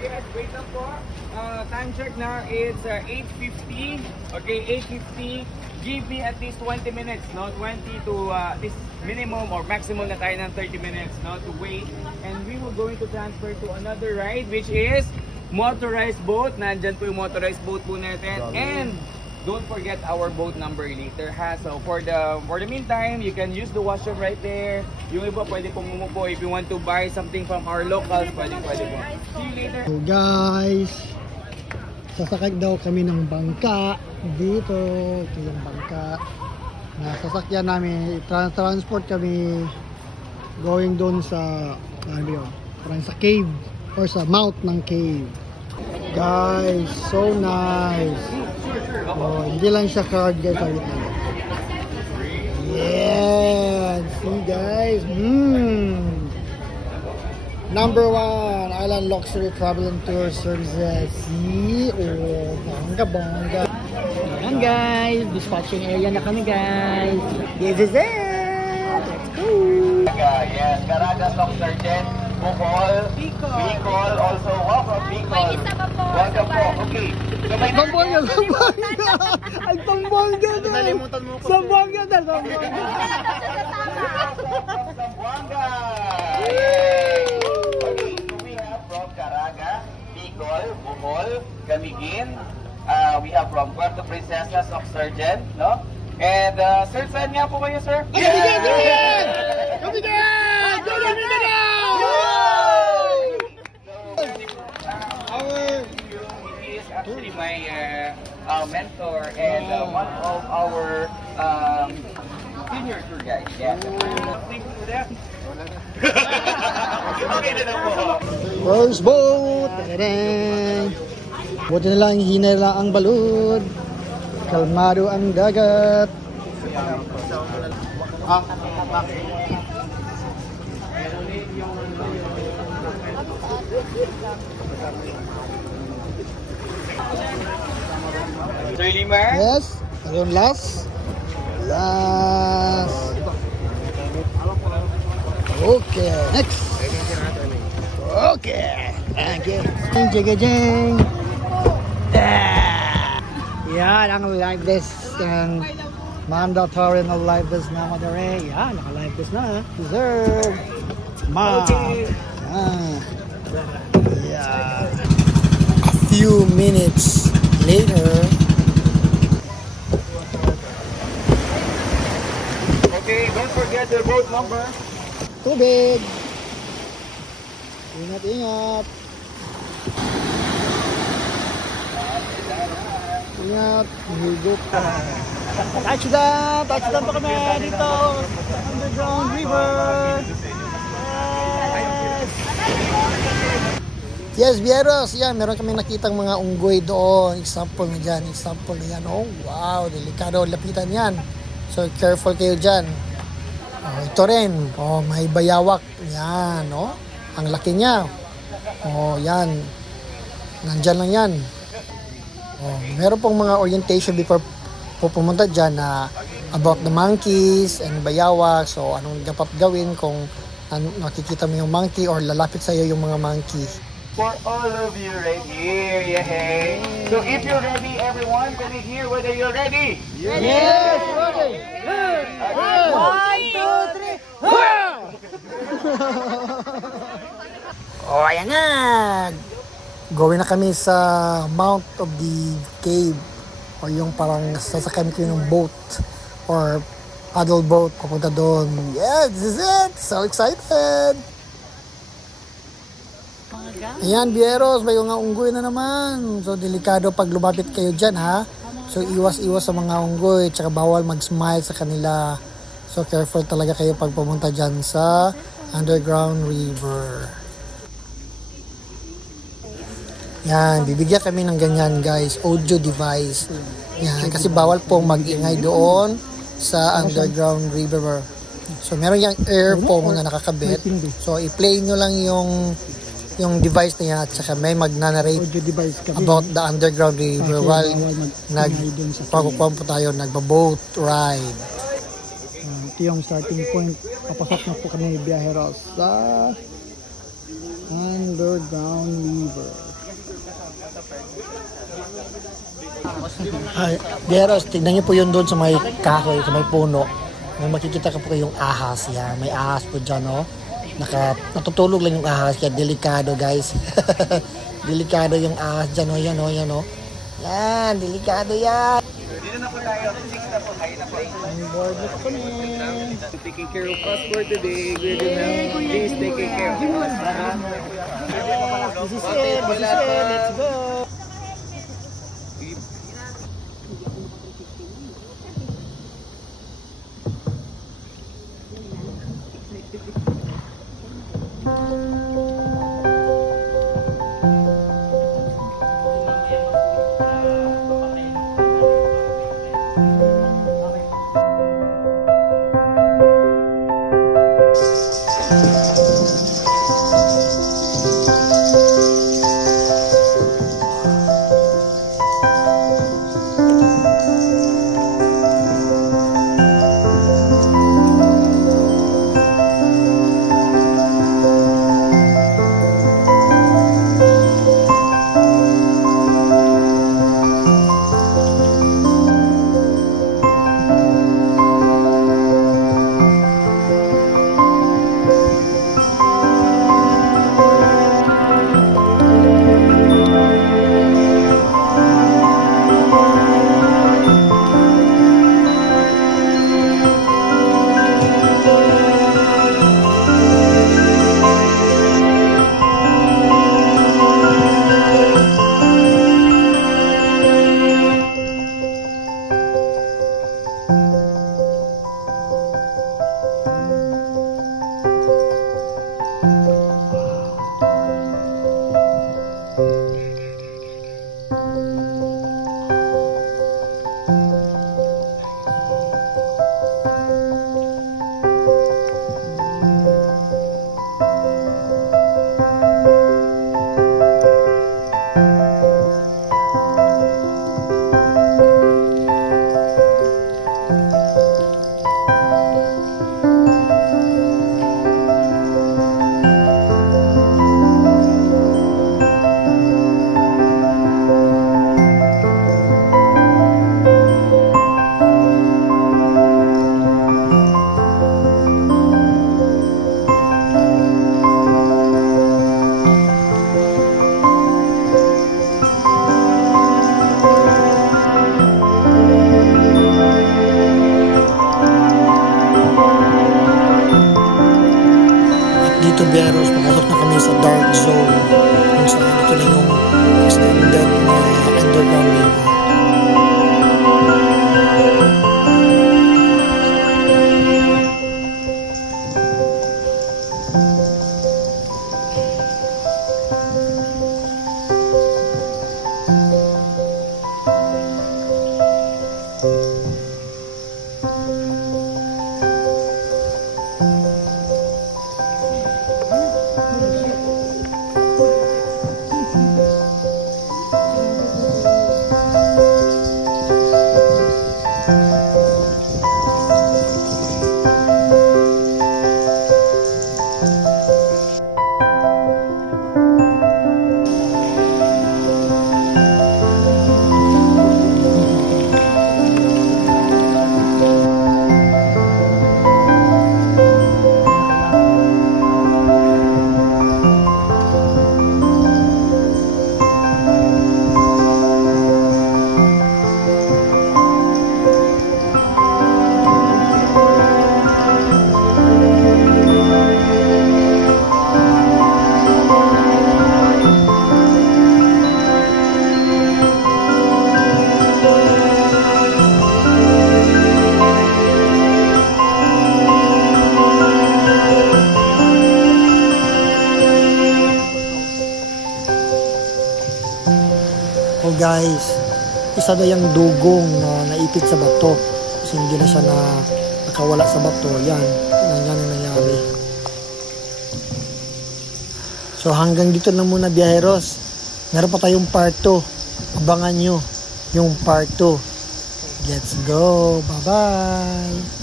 Yes, wait lang po. Time check now, it's 8:50. Okay, 8:50. Give me at least 20 minutes, no? 20 to at least minimum or maximum na tayo ng 30 minutes, no? To wait. And we will going to transfer to another ride, which is motorized boat. Nandyan po yung motorized boat po natin. And don't forget our boat number later, ha? So for the meantime, you can use the washroom right there. Yung iba pwede pong umupo if you want to buy something from our locals, pwede po. See you later. So guys, sasakay daw kami ng bangka dito. Ito yung bangka na sasakyan namin. Transport kami going doon sa ano yun, parang sa cave or sa mouth ng cave. Guys, so nice. Oh, hindi lang siya card guys. Yeah, see guys. Number 1 Island Luxury Travel and Tour Services. See? Oh, bongga. Ayan guys, dispatching area na kami guys. This is it. Let's go. Yes, Caraga, Stock Sergeant, Bohol, Bicol, also welcome Bicol. May isa pa po. Welcome po. Okay. So may Bongga. Ay, bongga na. Nalimutan mo ko. Bongga na. Zamboanga. Yay! Okay, so we have from Caraga, Bicol, Bohol, Camiguin. We have from Puerto Princesa, Stock Sergeant, no? And sir, saan nga po kayo, sir? He is actually my mentor and one of our senior tour guides. Yeah. Thank you for that. Okay na po. First boat. Buti na lang, hina lang ang balud. Kalmado ang dagat. Yes, ayun last. Okay, next. Okay, thank you. Jeng. Yan ang live desk ng mandatory na live desk na Madare. Yan, naka-live desk na. Deserve. Yeah. A few minutes later. Okay, don't forget the boat number. Tubig. Ingat. Ingat, higop. Touchdown pa kami dito. Underground River. Yes, Bieros. Yan, meron kami nakitang mga unggoy doon. Example na dyan. Oh, wow, delikado. Lapitan yan. So, careful kayo dyan. Oh, ito rin. Oh, may bayawak. Yan, oh. Ang laki niya. Oh, yan. Nandyan lang yan. Oh, meron pong mga orientation before pumunta dyan na about the monkeys and bayawak. So, anong dapat gawin kung makikita mo yung monkey or lalapit sa'yo yung mga monkey. For all of you right here, yay! So if you're ready, everyone, can you hear whether you're ready? Yes! Ready! Okay. 1, 2, 3! Oh, ayan na! Going na kami sa mount of the cave o yung parang sasakay ko yung boat or paddle boat papunta doon. Yeah, this is it! So excited! Ayan, Bieros, may mga unggoy na naman. So delikado pag lumapit kayo dyan, ha? So iwas-iwas sa mga unggoy, tsaka bawal mag-smile sa kanila. So careful talaga kayo pag pumunta dyan sa underground river. Yan, bibigyan kami ng ganyan guys, audio device. Yan, kasi bawal pong mag-ingay doon sa underground river. So meron yung earphone na nakakabit. So i-play nyo lang yung device na yan at saka may mag-narrate about the underground river while pagkukuhan po tayo, nagba-boat ride. Ito yung starting point. Papasok na po kami biyaheros sa Underground river. Ay, Bieros, tignan niyo po yun doon sa may kahoy, sa may puno. May makikita ka po kayong ahas yan. May ahas po dyan, no? Natutulog lang yung ahas, kaya delikado, guys. Delikado yung ahas dyan, no? Yan, no? Yan, no? Yan, delikado yan. Dito na po tayo. 6 na po. Kain na po. Board na po kami. Taking care of us for today. We're gonna please taking care of us. This is it. Let's go. Dito, Bieros, papasok na kami sa dark zone kung saan ito na yung extended na underground river. Oh guys, isa na yung dugong na naipit sa bato kasi hindi na siya nakawala sa bato. Yan ang nangyari. So hanggang dito na muna, biyaheros. Meron pa tayong part 2. Abangan nyo yung part 2. Let's go. Bye bye.